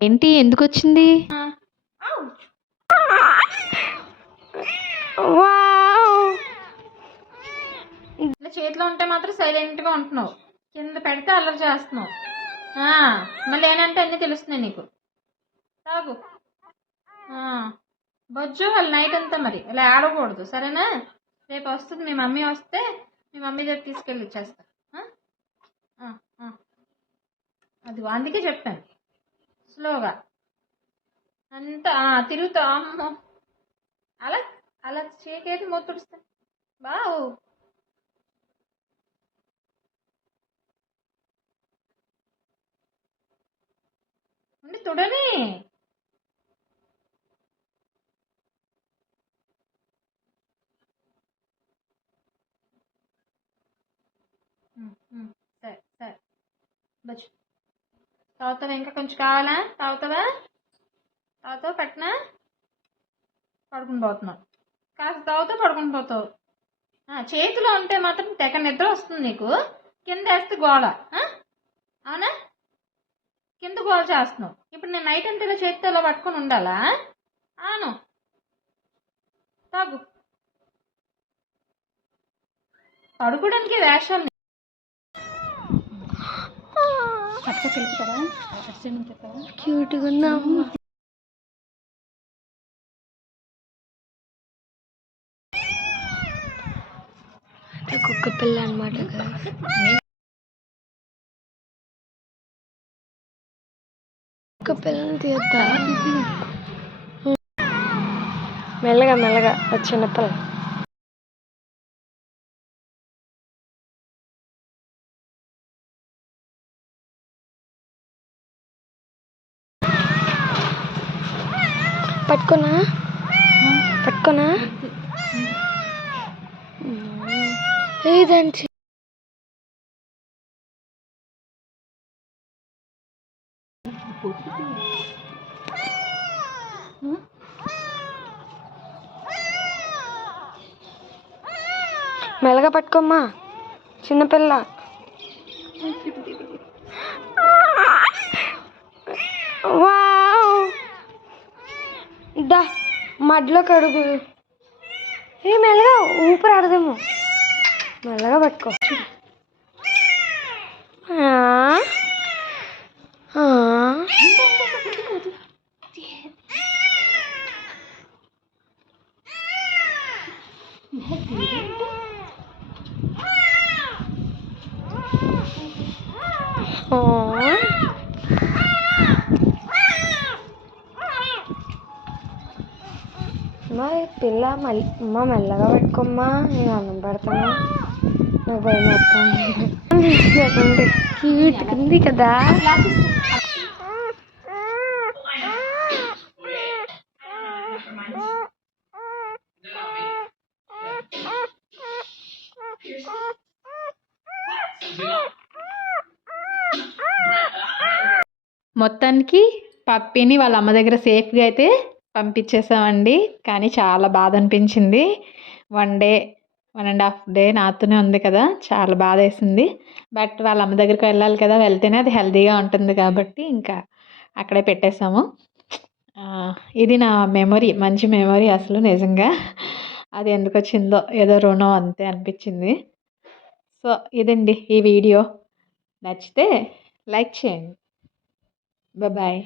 ఏంటి ఎందుకొచ్చింది? ఇట్లా చేతిలో ఉంటే మాత్రం సైలెంట్గా ఉంటున్నావు, కింద పెడితే అల్లరి చేస్తున్నావు. మళ్ళీ ఏంటంటే అన్నీ తెలుస్తున్నాయి నీకు. తాగు. బొజ్జు వాళ్ళు నైట్ అంతా మరి ఇలా ఆడకూడదు, సరేనా? రేపు వస్తుంది మీ మమ్మీ, వస్తే మీ మమ్మీ దగ్గర తీసుకెళ్ళి ఇచ్చేస్తా. అది అందుకే చెప్పాను స్లోగా అంతా తిరుగుతా. అమ్మో, అలా అలా చేకేది మొత్తుడుస్తా బావు. ఉండి తుడని. సరే సరే బచ్చు. తాగుతావా? ఇంకా కొంచెం కావాలా? తాగుతావా? పెట్టినా పడుకుని పోతున్నావు. కాస్త తాగుతావు పడుకుని పోతావు. చేతిలో ఉంటే మాత్రం తెగ నిద్ర వస్తుంది నీకు, కింద వేస్తే గోళ. అవునా? కింద గోళ చేస్తున్నావు. ఇప్పుడు నేను నైట్ అంతా ఇలా చేతితో ఇలా పట్టుకొని ఉండాలా? అవును, తాగు. పడుకోవడానికి వేషాలు క్యూట్గా ఉందా? కుక్క పిల్ల అనమాట కదా. కుక్క పిల్లని తీద్దా మెల్లగా మెల్లగా. చిన్నపిల్ల పట్టుకోనా ఏదండి. మెల్లగా పట్టుకోమ్మా, చిన్నపిల్ల. దా మడ్లో కడుగు. మెల్లగా ఊపిరి ఆడదేమో, మెల్లగా పట్టుకో. పిల్ల అమ్మ మెల్లగా పెట్టుకోమ్మా, నేను అన్నం పెడతాను. నాకు భయం వేస్తుంది. క్యూట్ ఉంది కదా. మొత్తానికి పప్పిని వాళ్ళ అమ్మ దగ్గర సేఫ్గా అయితే పంపించేసామండి. కానీ చాలా బాధ అనిపించింది. 1.5 డే నాతోనే ఉంది కదా, చాలా బాధ వేసింది. బట్ వాళ్ళ అమ్మ దగ్గరికి వెళ్ళాలి కదా, వెళ్తేనే అది హెల్తీగా ఉంటుంది కాబట్టి ఇంకా అక్కడే పెట్టేశాము. ఇది నా మెమొరీ, మంచి మెమొరీ అసలు నిజంగా. అది ఎందుకు వచ్చిందో, ఏదో రుణం అంతే అనిపించింది. సో ఇదండి ఈ వీడియో. నచ్చితే లైక్ చేయండి. బాయ్.